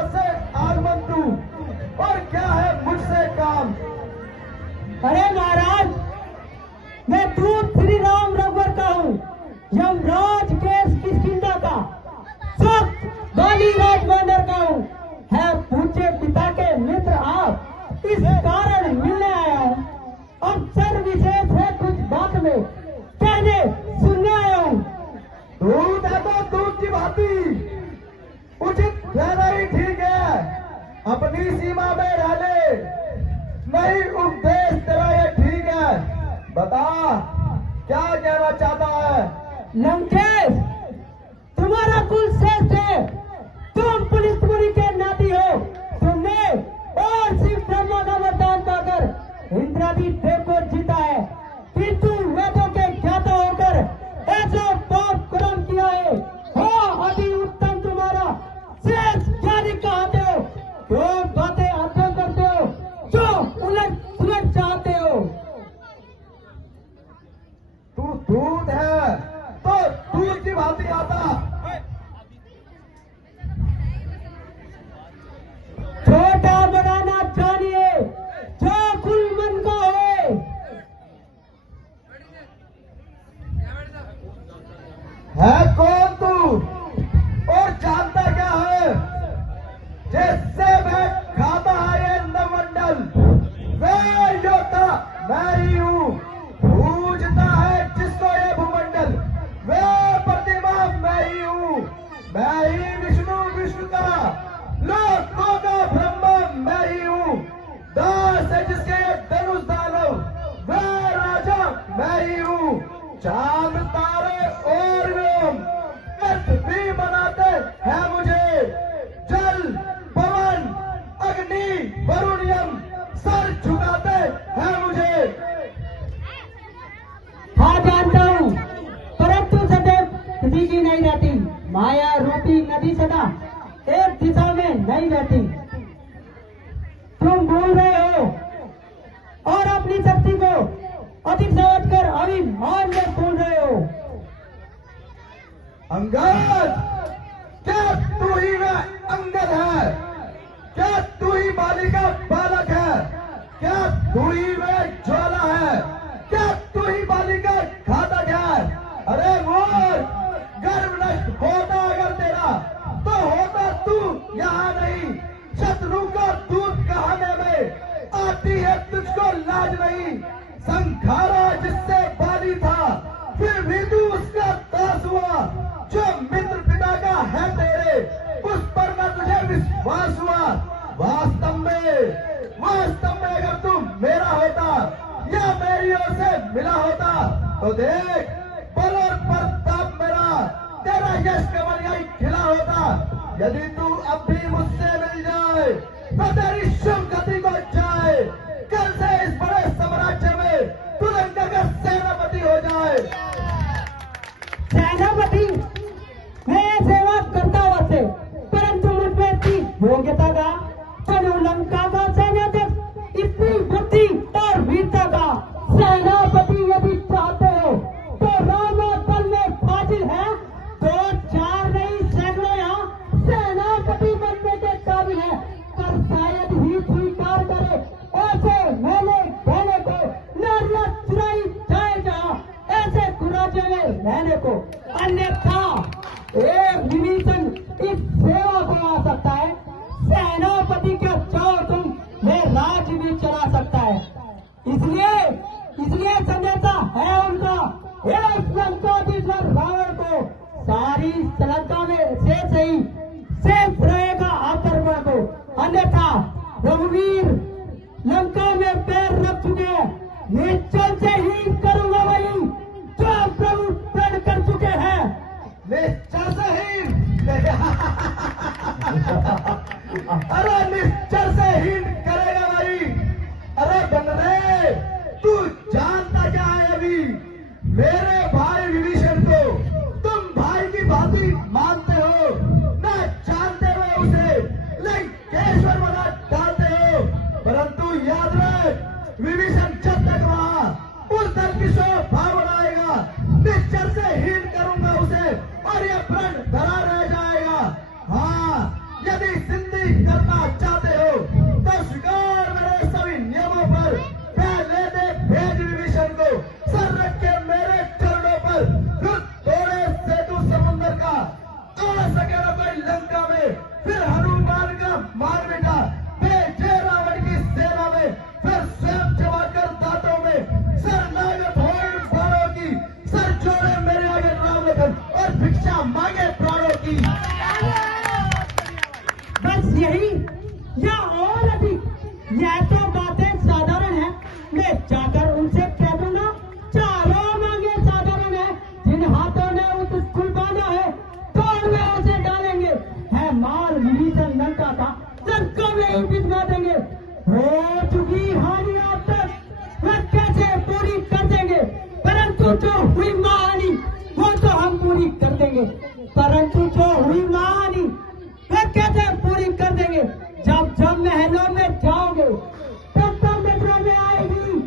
कहां से आगमन तू और क्या है मुझसे काम? अरे महाराज, मैं दूत श्री राम रघुवर का हूँ, यमराज केस किष्किंधा का, सख्त बाली राजबंदर का हूँ। है पूछे पिता के मित्र आप, इस कारण मिलने आया हूँ। अवसर विशेष है कुछ बात में, कहने सुनने आया हूँ। दूध है तो दूध की भांति उचित रहना ही ठीक है। अपनी सीमा में रह ले, नहीं उपदेश तेरा ये ठीक है। बता क्या कहना चाहता है? लंकेश, तुम्हारा कुल श्रेष्ठ है, तुम पुलिसपुरी के नाती हो। तुमने और शिव ब्रह्मा का वरदान पाकर इंद्रादी देव को जीता है, किंतु वेदों के ज्ञाता होकर ऐसा पाप कर्म किया है। हो अति उत्तम तुम्हारा श्रेष्ठ ज्ञानी कहते हो, जो बातें अध्ययन करते हो, जो उलट सुलट चाहते हो। तू दूध है तो दूध की भांति आता। छोटा बड़ा ना जानिए, जो कुल मन का है। है कौन तू और जानता क्या है? जिससे मैं खाता है ये नवमंडल, वे योद्धा मैं ही हूँ। पूजता है जिसको ये भूमंडल, वे प्रतिमा मैं ही हूँ। मैं ही विष्णु विष्णु का, लोकों का ब्रह्मा मैं ही हूँ। दास है जिसके ये धनुष दानव, वे राजा मैं ही हूँ। चांद तारे और व्योम अर्थ भी बनाते हैं मुझे। जल पवन अग्नि वरुण यम सर झुकाते हैं मुझे। हाँ जानता हूँ, परंतु सदैव किसी की नहीं रहती। माया रूपी नदी सदा एक दिशा में नहीं रहती। तुम भूल रहे हो और अपनी शक्ति को अधिक समझकर अभिमान में भूल रहे हो। अंगद, क्या तू ही वह अंगद है? क्या तू ही बाली का बालक है? क्या तू ही वह ज्वाला है? क्या तू ही बाली का घातक है? अरे मोर, गर्व नष्ट होता अगर तेरा, तो होता तू यहाँ नहीं। शत्रु को दूध कहाने में आती है तुझको लाज नहीं। संखारा जिससे बाली था, फिर भी तू उसका दास हुआ। जो मित्र पिता का है तेरे, उस पर न तुझे विश्वास हुआ। वास्तव में अगर तू मेरा होता या मेरी ओर से मिला होता, तो देख बल और प्रताप मेरा, तेरा यश कमल यही खिला होता। यदि तू अब भी मुझसे मिल जाए, तो तेरी शुभ गति को जाए। कल से इस बड़े साम्राज्य में तू लंका का सेनापति हो जाए। सेनापति, मैं सेवा करता हुआ से, परंतु मुझमें थी योग्यता का, चलो लंका का सेनाध्यक्ष इतनी बुद्धि और वीरता का। सेनापति यदि चाहते हो तो राम और बल में फाजिल है, तो चार नहीं सैकड़ों यहाँ सेनापति बनने के काबिल है। पर शायद ही स्वीकार करे ऐसे मेले कहने को, नारियां चुराई जाए जहाँ ऐसे कुराजे में रहने को। अन्यथा एक विभीषण इस सेवा को आ सकता है, सेनापति के चाहो तुम मैं राज्य भी चला सकता है। इसलिए संदेशा है उनका, एक लंकाधीश्वर रावण को सारी लंका में शेष रहेगा आक्रमण को। अन्यथा रघुवीर लंका में पैर रख चुके हैं, निश्चल से ही करूंगा वही जो प्रभु प्रण कर चुके हैं। निश्चर से ही अरे निश्चर से ही करेगा भाई। अरे बनरे, तू जानता क्या है? अभी मेरे भाई विभीषण को तुम भाई की भांति मानते हो, न जानते हो उसे लंकेश्वर बना डालते हो। परंतु याद रख, विभीषण जब तक वहां उस दल की शोभा बढ़ाएगा, निश्चर से हीन करूंगा उसे और यह प्रण धरा रह जाएगा। हाँ, यदि सिंधी करना चाहते हो तो स्वीकार मेरे सभी नियमों पर पहले दे भेज विभीषण को सर रख के मेरे चरणों पर फिर तोड़े सेतु समुद्र का आ सके न कोई लंका में फिर हनुमान का मार बेटा भेजे रावण की सेना में फिर स्वयं जमाकर दांतों में सर नाग भोर बाणों की सर जोड़े मेरे आगे राम लखन और भिक्षा मांगे प्राणों की। बस यही या और अधिक, यह तो बातें साधारण है। मैं जाकर उनसे कह दूंगा चारों मांगे साधारण है, जिन हाथों ने उस स्कूल बांधा है कौन में उसे डालेंगे, है माल विभीषण लंका का लंका में ही भिजवा देंगे। हो चुकी हानि अब तक वह कैसे पूरी कर देंगे, परंतु जो हुई महाहानि वो तो हम पूरी कर देंगे, परंतु जो हुई महाहानि वह कैसे पूरी कर देंगे। जब जब महलों में जाओगे तब तो मित्रों में आएगी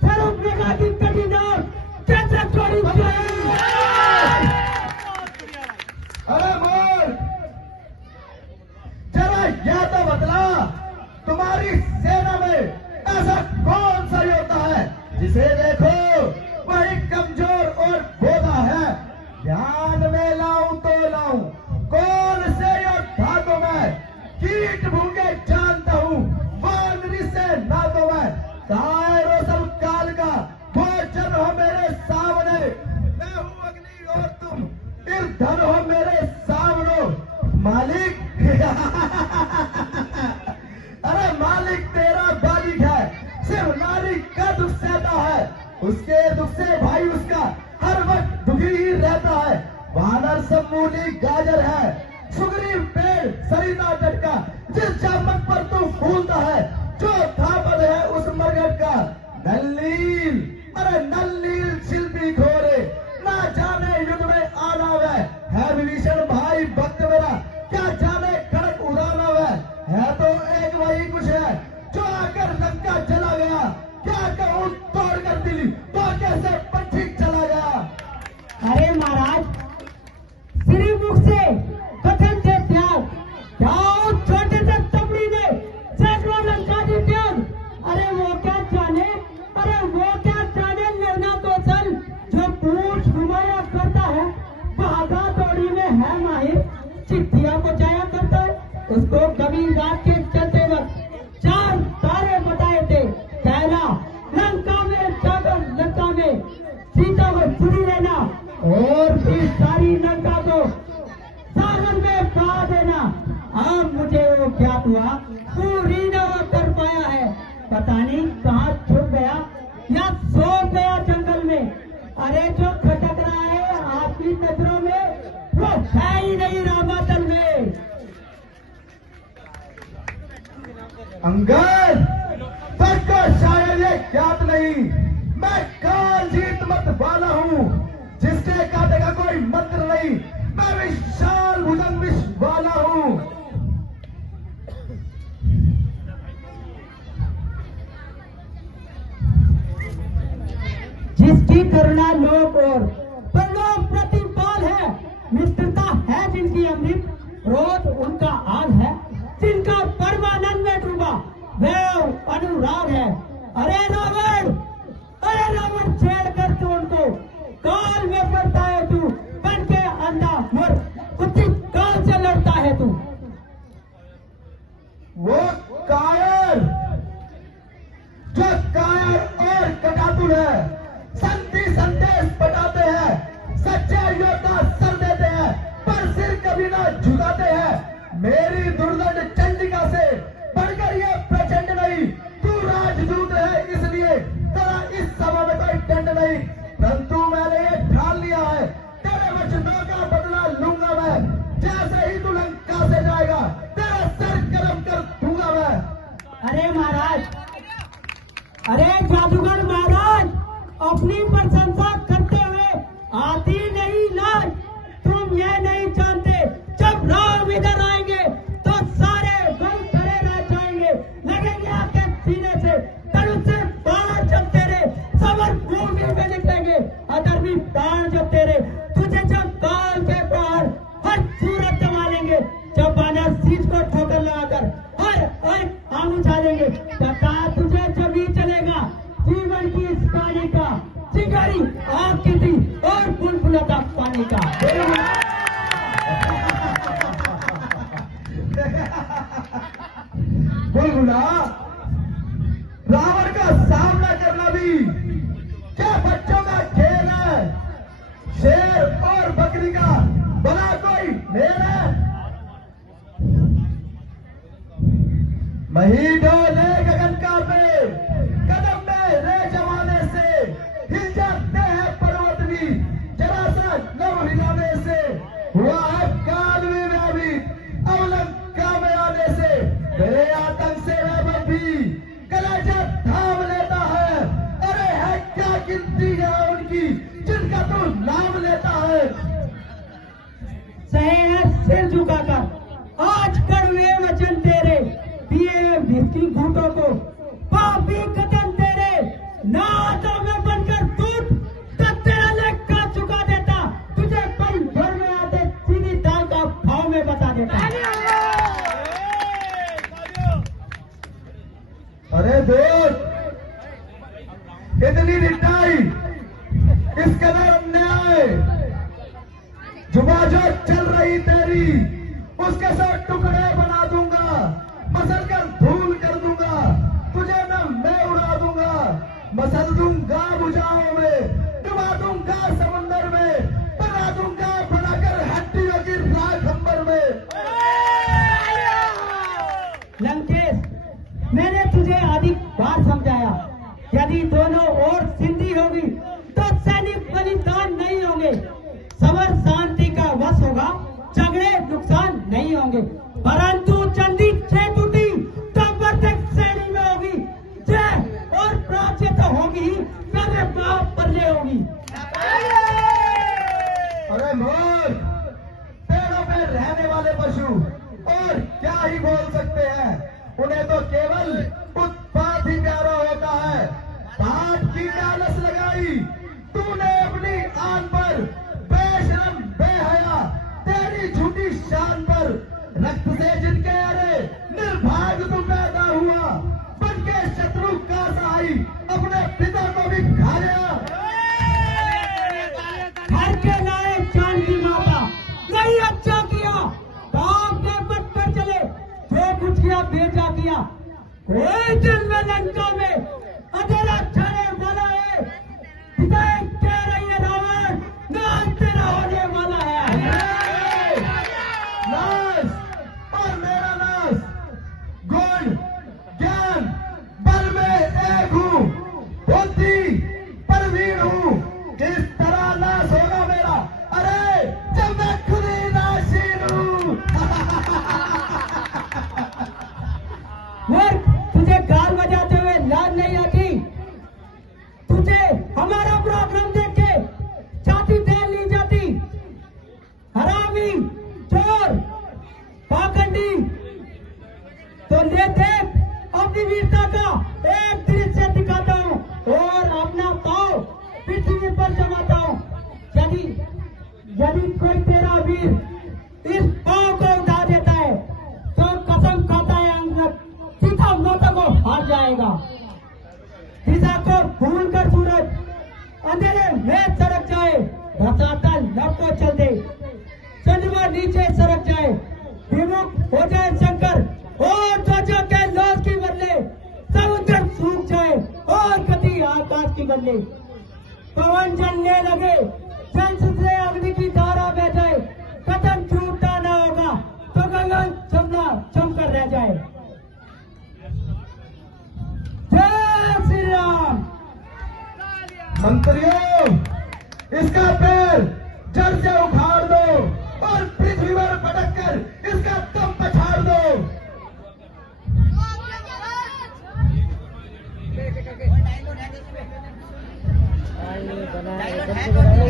स्वरूप रेखा की कठिन और कैसे चोरी अरे मोर जरा यह तो बतला, तुम्हारी सेना में ऐसा कौन सा योद्धा है जिसे देखो वही कमजोर और बोधा है। ध्यान में लाऊं तो लाऊं कौन से योद्धा को मैं कीट भूखे जानता हूं, वानरी से ना तो मैं काय रोशन काल का भोजन हो मेरे सामने, मैं हूं अग्नि और तुम ईंधन हो मेरे सामने। मालिक अरे मालिक तेरा मालिक है, सिर्फ मालिक का दुख सहता है, उसके दुख से भाई उसका हर वक्त दुखी ही रहता है। वानर सब मूली गाजर है, सुग्रीव पेड़ सरिता तट का, जिस चमक पर तू फूलता है, जो थापद है उस मरघट का। नल्लील अरे नल्लील शिल्पी घोरे ना जाने युद्ध में आना है विभीषण भाई भक्त मेरा, क्या जाने कड़क उड़ाना है तो एक वही कुछ है जो आकर लंका चला गया। क्या कहूं तोड़ कर दिली तो कैसे पक्षी चला गया। अरे महाराज श्रीमुख से कथन से त्याग, जाओ छोटे से तपड़ी ने सैकड़ों लंका जी त्याग। अरे वो क्या जाने, अरे वो क्या जाने लड़ना तो चल, जो पूछ घुमाया करता है भागा दौड़ी में है माहिर, चिट्ठियां पहुंचाया करता है। उसको कभी रात के चलते वक्त 4 तारे बताए थे, पहला लंका में जाकर लंका में सीता को चुनी लेना और फिर सारी लंका को सागर में बहा देना। अब मुझे वो ज्ञात हुआ पूरी न कर पाया है, पता नहीं कहाँ छुप गया या सो गया जंगल में। अरे जो खटक रहा है आपकी नजरों में वो है ही नहीं रामाचल में। अंगद सबको शायद ये ज्ञात नहीं, मैं काल जीत मत वाला हूं, जिसके काटे का कोई मंत्र नहीं, मैं विशाल भुजंग विष वाला हूं। जिसकी करुणा लोक और परलोक प्रतिपाल है, मित्रता है जिनकी अमृत, क्रोध उनका आग है, जिनका परमानंद में डूबा वह अनुराग है। अरे रावण छेड़ कर तू उनको, काल में पड़ता है तू, बन के अंधा और उचित काल से लड़ता है तू। वो कायर जो कायर और कटातुर है, संधि संदेश पटाते हैं, सच्चे योद्धा सर देते हैं पर सिर कभी ना झुकाते हैं। मेरी दुर्दंड चंडिका से बढ़कर ये प्रचंड नहीं, तू राजदूत है इसलिए तेरा इस सभा में कोई दंड नहीं, परंतु मैंने ये ठान लिया है तेरे वचनों का बदला लूंगा मैं। जैसे ही तू लंका से जाएगा तेरा सर गर्म कर दूंगा मैं। अरे महाराज, अरे जादूगर महाराज, अपनी प्रशंसा करते हुए आती नहीं लाज। तुम ये नहीं जानते जब राम इधर आएंगे तो सारे बल खड़े रह जाएंगे, लगेंगे आपके सीने से धनुष से बाण चलते रहे, समर भूमि में निकलेंगे अधर्मी बाण चलते रहे, तुझे जब काल के प्रहार हर सूरत दबा लेंगे, जब बानर शीश को ठोकर लगाकर बुलबुला, रावण का सामना करना भी क्या बच्चों का खेल है? शेर और बकरी का बना कोई मेल है? मही डोले गगन का पे कदम मेरे जमाने से हिल जाते हैं पर्वत भी जरा सा नव हिलाने से। हुआ है काल में व्यापी अवलंका में आने से, मेरे आतंक से वैभव भी कलेजा थाम लेता है। अरे है क्या गिनती है उनकी जिनका तू नाम लेता है। सहे है सिर झुकाकर आज कड़वे वचन तेरे, पिए विस्की घूंटों को पापी कथन तेरे, ना आता मैं बनकर टूट तब तेरा लेख का चुका देता, तुझे पल भर में आते सीधी दाल का भाव में बता देता। अरे दोस्त, इतनी रिटाई, इस कदर अन्याय, जुबा जो चल रही तेरी उसके सब टुकड़े बना दूंगा, मसल कर धूल कर दूंगा, तुझे मैं उड़ा दूंगा, मसल दूंगा बुझाओं में, डुबा दूंगा समुंदर में, बना दूंगा बनाकर हड्डियों की राख अंबर में। लंकेश, मैंने तुझे अधिक बार समझाया, यदि दोनों ओर सिंधी होगी तो सैनिक बलिदान नहीं होंगे, समर शांति का वश होगा, झगड़े नुकसान नहीं होंगे, परंतु चंदी छह टूटी तो प्रत्येक श्रेणी में होगी, जय और प्राच्य तो होगी, सबे बाप पल्ले होगी। अरे मोर, पेड़ों पे रहने वाले पशु और क्या ही बोल सकते हैं, उन्हें तो केवल उत्पाद ही प्यारा होता है। बात की लालच लगाई तूने अपनी आन पर, बेशरम बेहया तेरी झूठी शान पर, रक्त से जिनके अरे निर्भाग तू पैदा हुआ, बनके शत्रु का सहाई अपने पिता को भी खाया। घर के लाए चांद की माता, नहीं अच्छा किया, बाप ने पट पर चले, जो कुछ किया बेचा किया, कोई दिन में लंका में अकेला छाने वाला है, पिता कह रही है रावण, नाम तेरा होने वाला है। नाश और मेरा नाश, गुण ज्ञान बल में एक हूँ, बुद्धि परवीन हूँ, किस तरह नाश होगा मेरा? अरे जब मैं खुद ही नाशीन हूँ। मूर्ख, तुझे गाल बजाते हुए लाज नहीं आती? तुझे हमारा प्रोग्राम देख के छाती तेल ली जाती? हरामी, चोर, पाखंडी, तो ले देख अपनी वीरता का एक दृश्य दिखाता हूँ और अपना पाँव पृथ्वी पर जमाता हूँ। यदि कोई तेरा वीर इस पाँव को उठा देता है तो कसम खाता है अंगद, सीधा मौत को हार जाएगा। दिशा को भूल कर सूरज अंधेरे में सरक जाए, रसाता लट को चल दे, चंद्रमा नीचे सरक जाए, विमुख हो जाए शंकर और त्वचा के लौस की बदले समुद्र सूख जाए और गति आकाश की बदले, पवन चलने लगे, जल से अग्नि की धारा बह जाए, कदम छूटना न होगा तो गगन चमना चमकर रह जाए। जय श्री राम। मंत्रियों, इसका पैर जड़ से उखाड़ दो और पृथ्वी पर पटक कर इसका दम पछाड़ दो। डायलॉग है